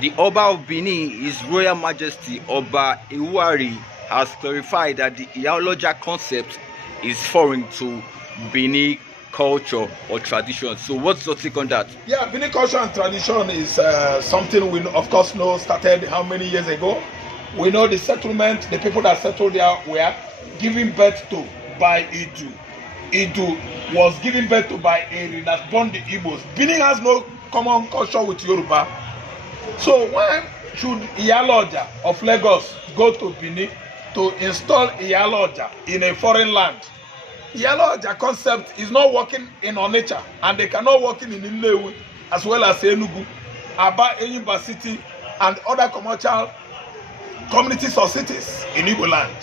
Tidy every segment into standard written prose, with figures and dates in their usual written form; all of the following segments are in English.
The Oba of Benin, His Royal Majesty Oba Ewuare, has clarified that the Olaja concept is foreign to Benin culture or tradition. So what's your take on that? Yeah, Benin culture and tradition is something we of course know started how many years ago. We know the settlement, the people that settled there were given birth to by Idu. Idu was given birth to by Eri that born the Igbos. Benin has no common culture with Yoruba. So why should Iyaloja of Lagos go to Benin to install Iyaloja in a foreign land? Iyaloja concept is not working in Onitsha, and they cannot work in Nnewi as well as Enugu, Aba, Enyimba City, and other commercial communities or cities in Igbo land.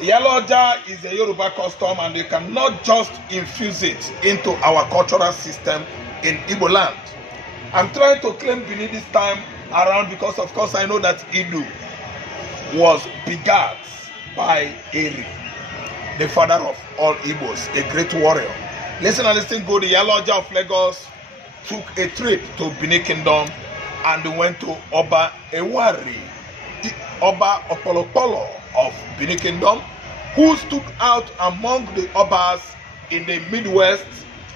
Iyaloja is a Yoruba custom, and they cannot just infuse it into our cultural system in Igbo land. I'm trying to claim Benin this time around because, of course, I know that Idu was begat by Eri, the father of all Igbos, a great warrior. Listen and listen good. The Iyaloja of Lagos took a trip to Benin Kingdom and went to Oba Ewuare, Oba Opolopolo of Benin Kingdom, who stood out among the Obas in the Midwest,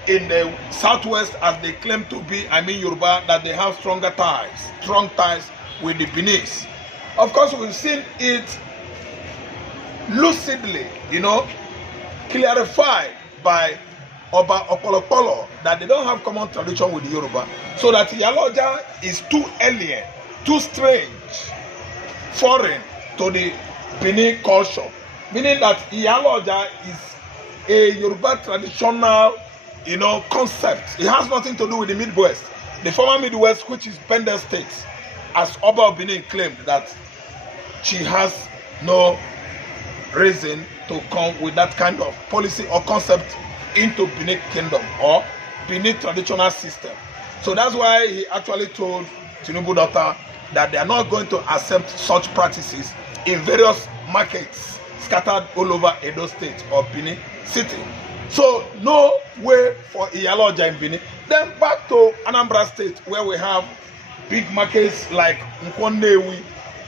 in the Southwest, as they claim to be, Yoruba, that they have strong ties with the Beninese. Of course, we've seen it lucidly, clarified by Oba Opolopolo that they don't have common tradition with the Yoruba, so that Iyaloja is too alien, too strange, foreign to the Benin culture, meaning that Iyaloja is a Yoruba traditional concept. It has nothing to do with the Midwest. The former Midwest, which is Benin State, as Oba of Benin claimed that she has no reason to come with that kind of policy or concept into Benin Kingdom or Benin traditional system. So that's why he actually told Tinubu daughter that they are not going to accept such practices in various markets scattered all over Edo State or Benin City. So no way for Iyaloja in Benin. Then back to Anambra State, where we have big markets like Nkwonewi,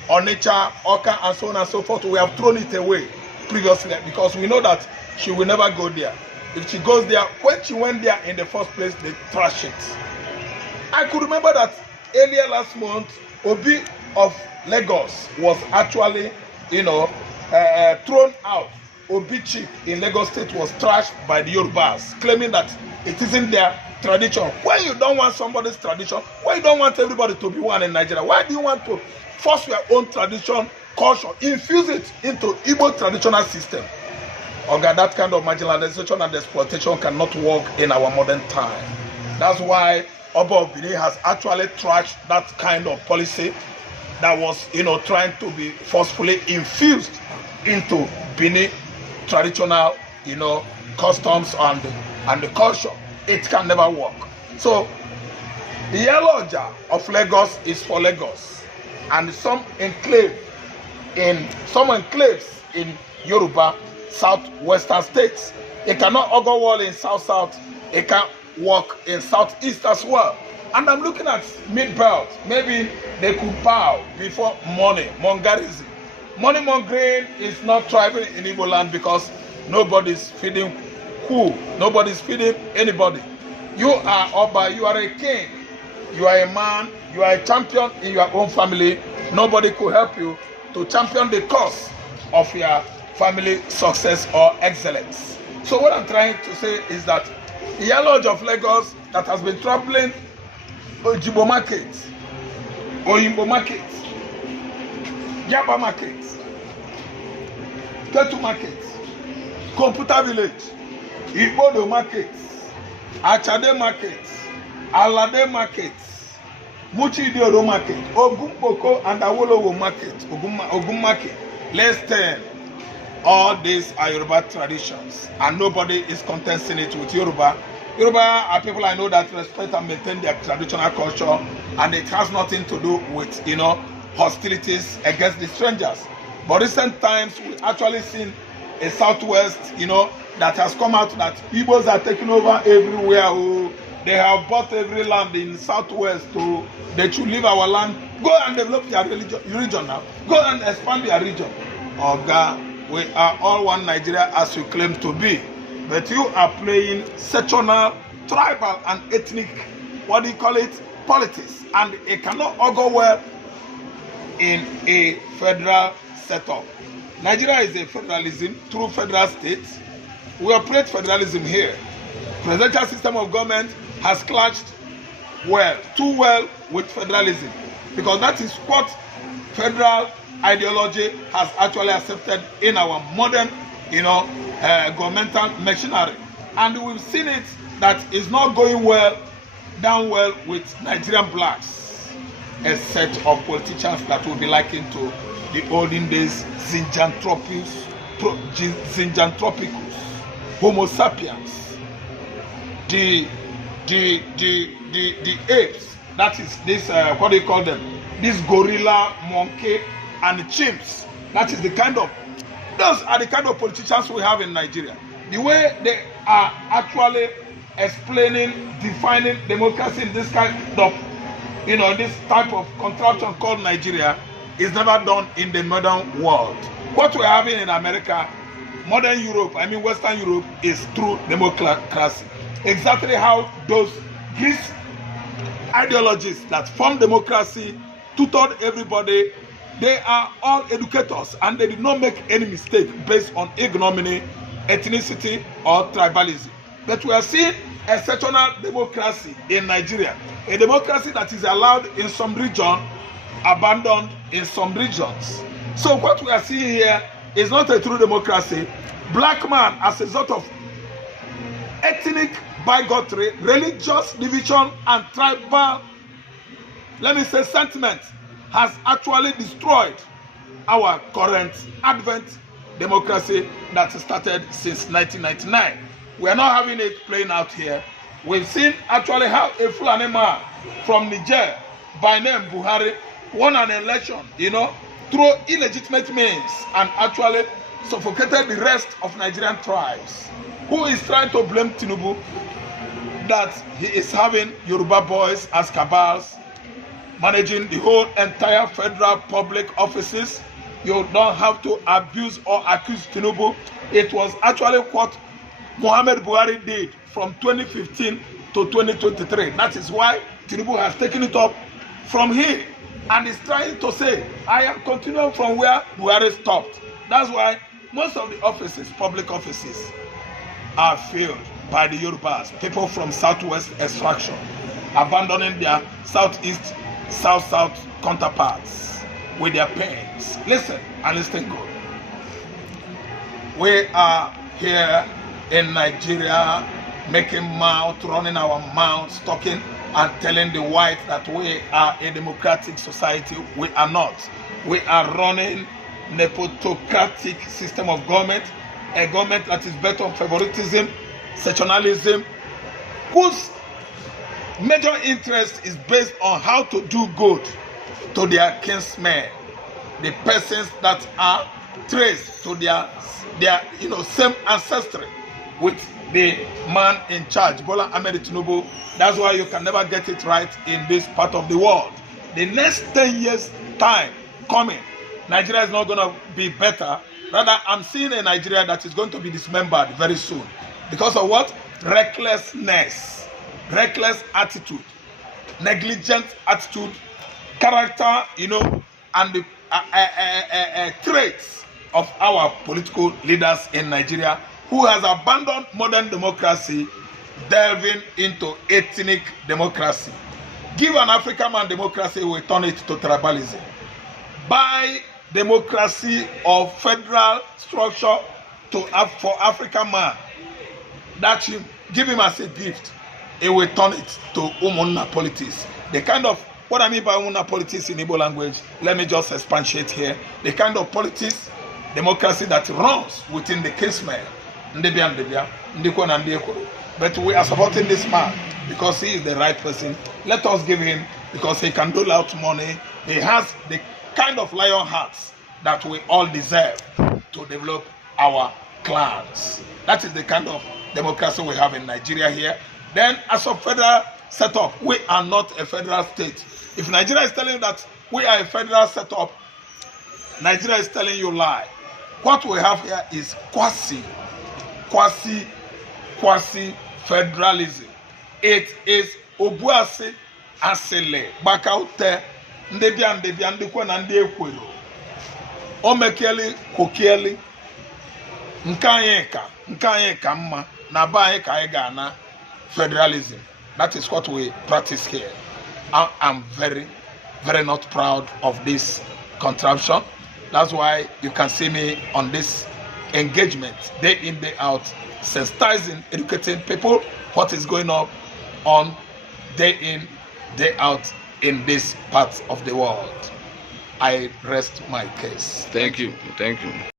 Onitsha, Oka, and so on and so forth. We have thrown it away previously because we know that she will never go there. If she goes there, when she went there in the first place, they trash it. I could remember that earlier last month, Obi of Lagos was actually, thrown out. Obi chief in Lagos State was trashed by the Yorubas, claiming that it isn't their tradition. When you don't want somebody's tradition, why you don't want everybody to be one in Nigeria? Why do you want to force your own tradition, culture, infuse it into Igbo traditional system? Okay, that kind of marginalization and exploitation cannot work in our modern time. That's why Oba of Benin has actually trashed that kind of policy that was, trying to be forcefully infused into Benin traditional, customs and the culture. It can never work. So the Iyaloja of Lagos is for Lagos, and some enclaves in Yoruba southwestern states. It cannot augur wall in south. It can work in southeast as well. And I'm looking at mid-belt. Maybe they could bow before mongarism. Money mongering is not thriving in Igbo land because nobody's feeding who? Nobody's feeding anybody. You are Oba, you are a king, you are a man, you are a champion in your own family. Nobody could help you to champion the cause of your family success or excellence. So what I'm trying to say is that the Iyaloja of Lagos that has been troubling Ojibo market, Oyimbo market, Yaba market, Ketu market, Computer Village, Igbodo market, Achade market, Alade market, Muchi Idioro market, Ogumpoko and Awolowo market, Ogun market, less 10. All these are Yoruba traditions, and nobody is contesting it with Yoruba. Yoruba are people I know that respect and maintain their traditional culture, and it has nothing to do with, hostilities against the strangers. But recent times, we actually seen a southwest, that has come out that Igbos are taking over everywhere. They have bought every land in southwest to they should leave our land. Go and develop their region now. Go and expand their region. Oh God, we are all one Nigeria as we claim to be. But you are playing sectional, tribal, and ethnic, what do you call it, politics. And it cannot all go well in a federal setup. Nigeria is a federalism through federal states. We operate federalism here. Presidential system of government has clashed too well with federalism, because that is what federal ideology has actually accepted in our modern, governmental machinery. And we've seen it that is not going down well with Nigerian blacks, a set of politicians that will be likened to the olden days Zinjanthropus, Homo sapiens, the apes, that is this, what do you call them? This gorilla, monkey, and chimps. That is those are the kind of politicians we have in Nigeria. The way they are actually explaining, defining democracy in this kind of, this type of contraption called Nigeria is never done in the modern world. What we're having in America, modern Europe, Western Europe, is true democracy. Exactly how those Greece ideologies that form democracy tutored everybody. They are all educators, and they did not make any mistake based on ignominy, ethnicity, or tribalism. But we are seeing a sectional democracy in Nigeria, a democracy that is allowed in some regions, abandoned in some regions. So what we are seeing here is not a true democracy. Black man, as a result of ethnic bigotry, religious division, and tribal, sentiment, has actually destroyed our current advent democracy that started since 1999. We are not having it playing out here. We've seen actually how a Fulani man from Niger by name Buhari won an election, through illegitimate means, and actually suffocated the rest of Nigerian tribes. Who is trying to blame Tinubu that he is having Yoruba boys as cabals, managing the whole entire federal public offices? You don't have to abuse or accuse Tinubu. It was actually what Muhammad Buhari did from 2015 to 2023. That is why Tinubu has taken it up from here and is trying to say, I am continuing from where Buhari stopped. That's why most of the offices, public offices, are filled by the Yorubas, people from southwest extraction, abandoning their southeast, south counterparts with their pains. Listen and listen good. We are here in Nigeria making mouth, running our mouths, talking and telling the whites that we are a democratic society. We are not. We are running nepotocratic system of government, a government that is built on favoritism, sectionalism, whose major interest is based on how to do good to their kinsmen, the persons that are traced to their same ancestry with the man in charge, Bola Ahmed Tinubu. That's why you can never get it right in this part of the world. The next 10 years time coming, Nigeria is not going to be better. Rather, I'm seeing a Nigeria that is going to be dismembered very soon. Because of what? Recklessness, reckless attitude, negligent attitude, character, and the traits of our political leaders in Nigeria, who has abandoned modern democracy, delving into ethnic democracy. Give an African man democracy, we turn it to tribalism. Buy democracy or federal structure for African man, that you give him as a gift, it will turn it to Umunna politics. The kind of, what I mean by Umunna politics in Igbo language, let me just expatiate here. The kind of politics, democracy that runs within the kinsmen. But we are supporting this man because he is the right person. Let us give him, because he can dole out money. He has the kind of lion hearts that we all deserve to develop our clans. That is the kind of democracy we have in Nigeria here. Then as a federal setup, we are not a federal state. If Nigeria is telling you that we are a federal setup, Nigeria is telling you lie. What we have here is quasi federalism. It is obuasi asile bakaute ndebia ndekwe na ndị ekwero. Omekeli kokieli nkanye ka mma na ba anyị ka anyị ga-ana federalism. That is what we practice here. I'm very, very not proud of this contraption. That's why you can see me on this engagement day in, day out, sensitizing, educating people what is going on day in, day out in this part of the world. I rest my case. Thank you.